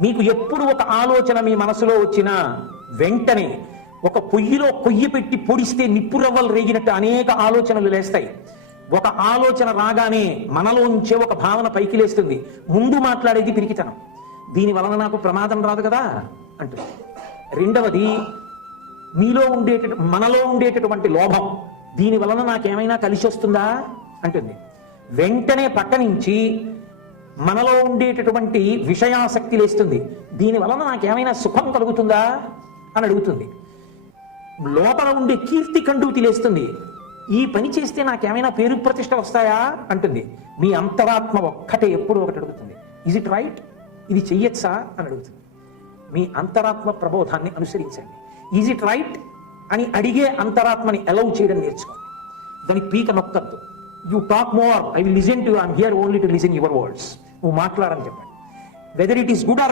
మీకు ఎప్పుడు ఒక ఆలోచన మీ మనసులో వచ్చినా వెంటనే ఒక పొయ్యిలో కొయ్యి పెట్టి పొడిస్తే నిప్పురవ్వలు రేగినట్టు అనేక ఆలోచనలు లేస్తాయి. ఒక ఆలోచన రాగానే మనలోంచే ఒక భావన పైకి లేస్తుంది. ముందు మాట్లాడేది పిరికితనం. దీని వలన నాకు ప్రమాదం రాదు కదా అంటుంది. రెండవది మీలో ఉండేట మనలో ఉండేటటువంటి లోభం. దీని వలన నాకేమైనా కలిసి వస్తుందా అంటుంది. వెంటనే పక్క నుంచి మనలో ఉండేటటువంటి విషయాసక్తి లేస్తుంది. దీని వలన నాకేమైనా సుఖం కలుగుతుందా? అని అడుగుతుంది. లోపల ఉండే కీర్తి కండూతి లేస్తుంది. ఈ పని చేస్తే నాకేమైనా పేరు ప్రతిష్ట వస్తాయా? అంటుంది. మీ అంతరాత్మ ఒక్కటే ఎప్పుడు ఒకటి అడుగుతుంది. ఇజ్ ఇట్ రైట్ ఇది చెయ్యొచ్చా? అని అడుగుతుంది. మీ అంతరాత్మ ప్రబోధాన్ని అనుసరించండి. ఈజ్ ఇట్ రైట్ అని అడిగే అంతరాత్మని అలౌ చేయడం నేర్చుకోండి. దాని పీక నొక్కద్దు. You talk more I will listen to I'm here only to listen your words నువ్వు మాట్లాడని చెప్పాడు. Whether it is good or